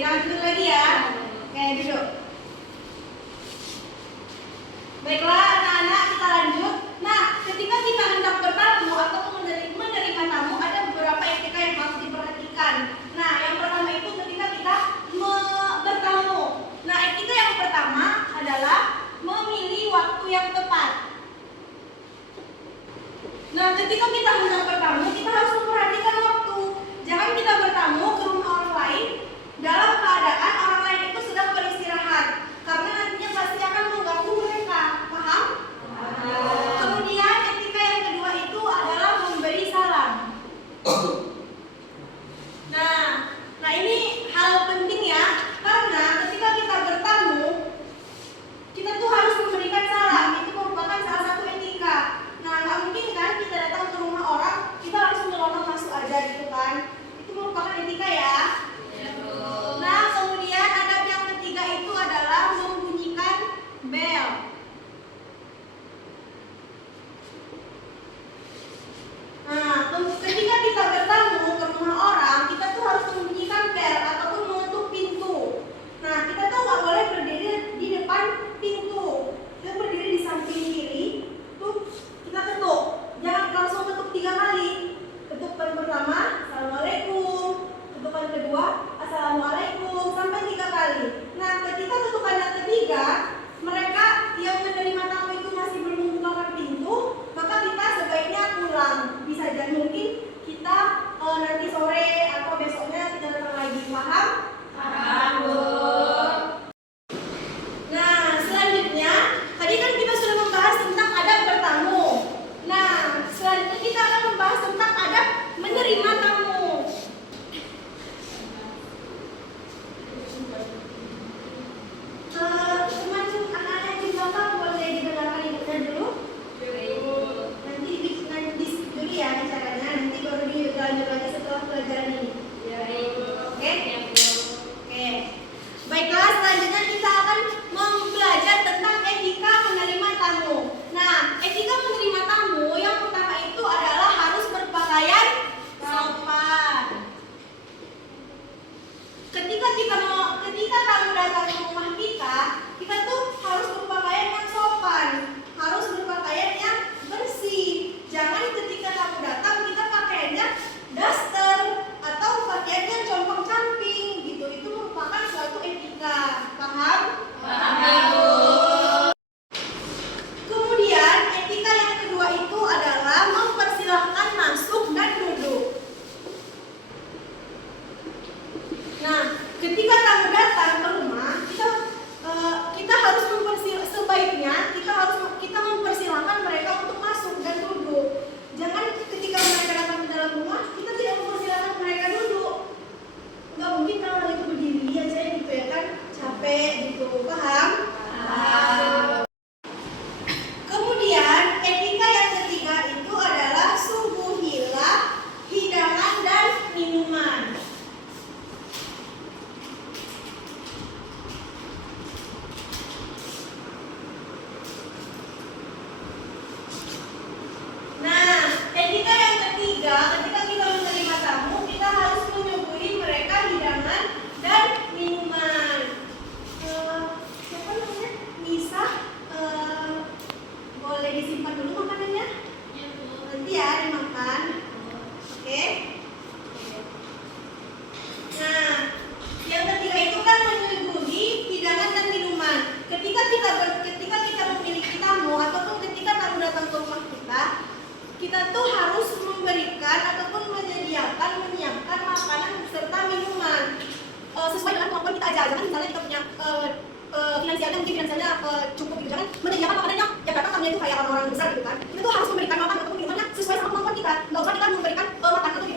jangan tidur lagi ya. Oke, duduk. Baiklah anak-anak, kita lanjut. Nah, ketika kita hendak bertamu atau menerima tamu, ada beberapa etika yang harus diperhatikan. Nah, yang pertama itu ketika kita bertamu. Nah, etika yang pertama adalah memilih waktu yang tepat. Nah, ketika kita hendak bertamu, kita harus memperhatikan waktu. Jangan kita bertamu ke rumah orang lain dalam keadaan orang lain itu sedang beristirahat, karena nantinya pasti akan mengganggu mereka. Paham? Kemudian etika yang kedua itu adalah memberi salam. Nah ini hal penting ya, karena ketika kita bertamu, kita tuh harus memberikan salam. Itu merupakan salah satu etika. Nah, nggak mungkin kan kita datang ke rumah orang, kita harus nyelonong masuk aja gitu kan? Itu merupakan etika ya. Nah, kemudian adab yang ketiga itu adalah membunyikan bel. Nah, ketika kita bertamu ke rumah orang, kita tuh harus membunyikan bel ataupun mengetuk pintu. Nah, kita tuh nggak boleh berdiri di depan pintu. Kita berdiri di samping kiri, tuh kita ketuk. Jangan langsung ketuk 3 kali. Ketukan pertama, assalamualaikum. Ketukan kedua, assalamualaikum, sampai 3 kali. Nah, ketika ketukan yang ketiga, mereka yang menerima tamu itu masih belum membukakan pintu, maka kita sebaiknya pulang. Bisa jadi mungkin kita nanti sore atau besoknya kita datang lagi. Paham? Paham, Bu. Nah, selanjutnya, tadi kan kita sudah membahas tentang adab bertamu. Nah, selanjutnya kita akan membahas tentang adab menerima tamu. Teman anak-anak di belakang boleh didengarkan ibunya dulu. Nanti di-skip dulu ya caranya, nanti baru dilanjut lagi setelah pelajaran ini. Oke? Oke. Baiklah, selanjutnya kita akan belajar tentang etika menerima tamu. Nah, etika menerima tamu yang pertama itu adalah harus berpakaian sopan. Ketika tamu datang ke rumah kita tuh harus berpakaian yang sopan, harus berpakaian yang bersih. Jangan ketika tamu datang kita pakaiannya daster atau pakaiannya compang-camping gitu. Itu merupakan suatu etika. Paham? Paham. Kemudian etika yang kedua itu adalah mempersilahkan masuk dan duduk. Nah, ketika tamu datang ke rumah, kita harus kita mempersilahkan mereka untuk masuk dan duduk. Jangan ketika mereka datang ke dalam rumah, kita tidak mempersilahkan mereka duduk. Nggak mungkin kalau orang itu berdiri aja gitu ya kan, capek gitu. Paham? Paham. Kemudian etika yang ketiga itu adalah suguhilah hidangan dan minuman. Ketika kita menerima tamu, kita harus menyuguhi mereka hidangan dan minuman. Siapa namanya? Nisa, boleh disimpan dulu makanannya? Ya, Bu. Nanti ya dimakan. Oke. Nah, yang ketiga itu kan menyuguhi hidangan dan minuman. Ketika kita memiliki tamu ataupun ketika tamu datang ke rumah kita tuh harus memberikan ataupun menyiapkan makanan serta minuman sesuai dengan kemampuan kita aja. Jangan misalnya kita punya finansialnya cukup gitu, jangan menyediakan makanan yang datang tamunya itu kayak orang-orang besar gitu kan. Kita tuh harus memberikan makanan ataupun minumannya sesuai sama kemampuan kita. Nggak usah kita memberikan makanan atau